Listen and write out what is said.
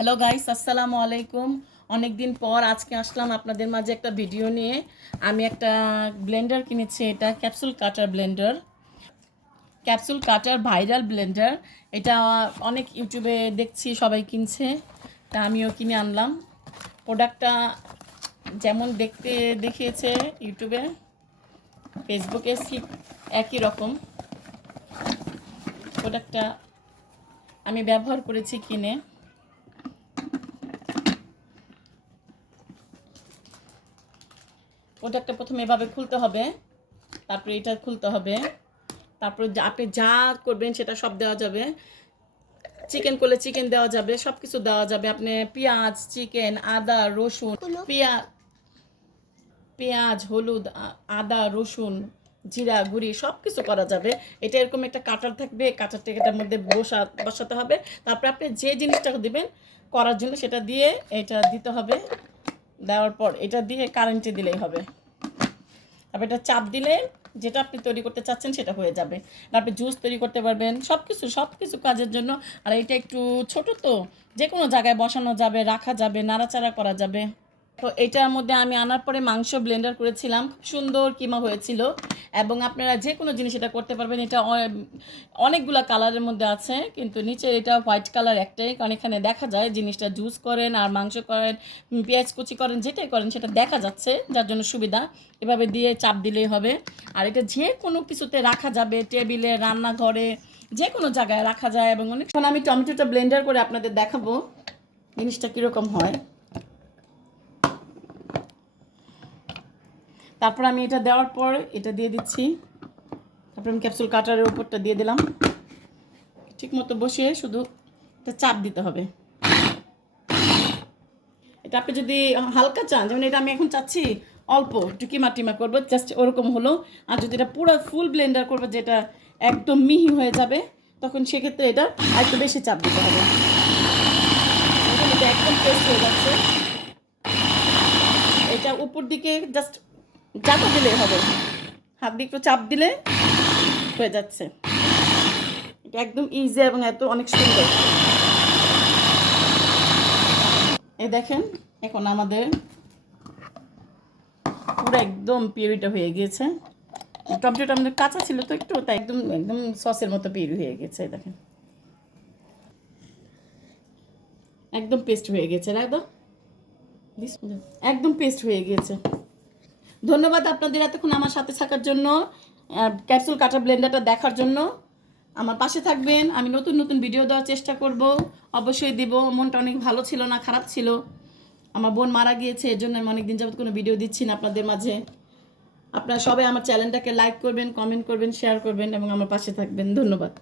Hello guys, আসসালামু আলাইকুম। অনেক দিন পর আজকে আসলাম আপনাদের মাঝে একটা ভিডিও নিয়ে। আমি একটা ব্লেন্ডার কিনেছি, এটা ক্যাপসুল কাটার ভাইরাল ব্লেন্ডার। এটা অনেক ইউটিউবে দেখছি সবাই কিনছে, তা আমিও কিনে আনলাম। প্রোডাক্টটা যেমন দেখতে দেখিয়েছে ইউটিউবে, ফেসবুকে ঠিক একই রকম। প্রোডাক্টটা আমি ব্যবহার করেছি কিনে। প্রোডাক্টটা প্রথমে এভাবে খুলতে হবে, তারপরে এটা খুলতে হবে, তারপরে আপনি যা করবেন সেটা সব দেওয়া যাবে। চিকেন করলে চিকেন দেওয়া যাবে, সব কিছু দেওয়া যাবে। আপনি পেঁয়াজ, চিকেন, আদা, রসুন, পেঁয়াজ, হলুদ, আদা, রসুন, জিরা গুঁড়ি সব কিছু করা যাবে। এটা এরকম একটা কাটার থাকবে, কাটারটা এটার মধ্যে বসাতে হবে। তারপরে আপনি যে জিনিসটা দিবেন করার জন্য সেটা দিয়ে এটা দিতে হবে। দেওয়ার পর এটা দিয়ে কারেন্টে দিলেই হবে। তারপর এটা চাপ দিলে যেটা আপনি তৈরি করতে চাচ্ছেন সেটা হয়ে যাবে। আপনি জুস তৈরি করতে পারবেন, সব কিছু কাজের জন্য। আর এটা একটু ছোট, তো যে কোনো জায়গায় বসানো যাবে, রাখা যাবে, নাড়াচাড়া করা যাবে। তো এটার মধ্যে আমি আনার পরে মাংস ব্লেন্ডার করেছিলাম, খুব সুন্দর কিমা হয়েছিল। এবং আপনারা যে কোনো জিনিস এটা করতে পারবেন। এটা অনেকগুলো কালারের মধ্যে আছে, কিন্তু নিচে এটা হোয়াইট কালার একটাই, কারণ এখানে দেখা যায় জিনিসটা জুস করেন আর মাংস করেন, পেঁয়াজ কুচি করেন, যেটাই করেন সেটা দেখা যাচ্ছে, যার জন্য সুবিধা। এভাবে দিয়ে চাপ দিলেই হবে। আর এটা যে কোনো কিছুতে রাখা যাবে, টেবিলে, রান্নাঘরে, যে কোনো জায়গায় রাখা যায়। এবং অনেকক্ষণ আমি টমেটোটা ব্লেন্ডার করে আপনাদের দেখাবো জিনিসটা কীরকম হয়। তারপর আমি এটা দেওয়ার পর এটা দিয়ে দিচ্ছি। তারপর আমি ক্যাপসুল কাটারের উপরটা দিয়ে দিলাম। ঠিক মতো বসিয়ে শুধু এটা চাপ দিতে হবে। এটা আপনি যদি হালকা চান, যেমন এটা আমি এখন চাচ্ছি অল্প একটু কিমা টিমা করবো, জাস্ট ওরকম হলো। আর যদি এটা পুরো ফুল ব্লেন্ডার করবো, যেটা একদম মিহি হয়ে যাবে, তখন সেক্ষেত্রে এটা একটু বেশি চাপ দিতে হবে। এটা একদম পেস্ট হয়ে যাচ্ছে। এটা উপর দিকে জাস্ট চাপ দিলেই হবে, হাত দিয়ে একটু চাপ দিলে হয়ে যাচ্ছে। এটা একদম ইজি এবং এত অনেক সুন্দর। এই দেখেন, এখন আমাদের পুরো একদম পিউরিটা হয়ে গিয়েছে। টমেটোটা আমাদের কাঁচা ছিল তো একটু, তাই একদম একদম সসের মতো পিউরি হয়ে গেছে। দেখেন একদম পেস্ট হয়ে গেছে, একদম পেস্ট হয়ে গিয়েছে। ধন্যবাদ আপনাদের এতক্ষণ আমার সাথে থাকার জন্য, ক্যাপসুল কাটার ব্লেন্ডারটা দেখার জন্য। আমার পাশে থাকবেন, আমি নতুন নতুন ভিডিও দেওয়ার চেষ্টা করব, অবশ্যই দিব। মনটা অনেক ভালো ছিল না, খারাপ ছিল। আমার বোন মারা গিয়েছে, এর জন্য আমি অনেকদিন যাবত কোনো ভিডিও দিচ্ছি না আপনাদের মাঝে। আপনারা সবাই আমার চ্যানেলটাকে লাইক করবেন, কমেন্ট করবেন, শেয়ার করবেন এবং আমার পাশে থাকবেন। ধন্যবাদ।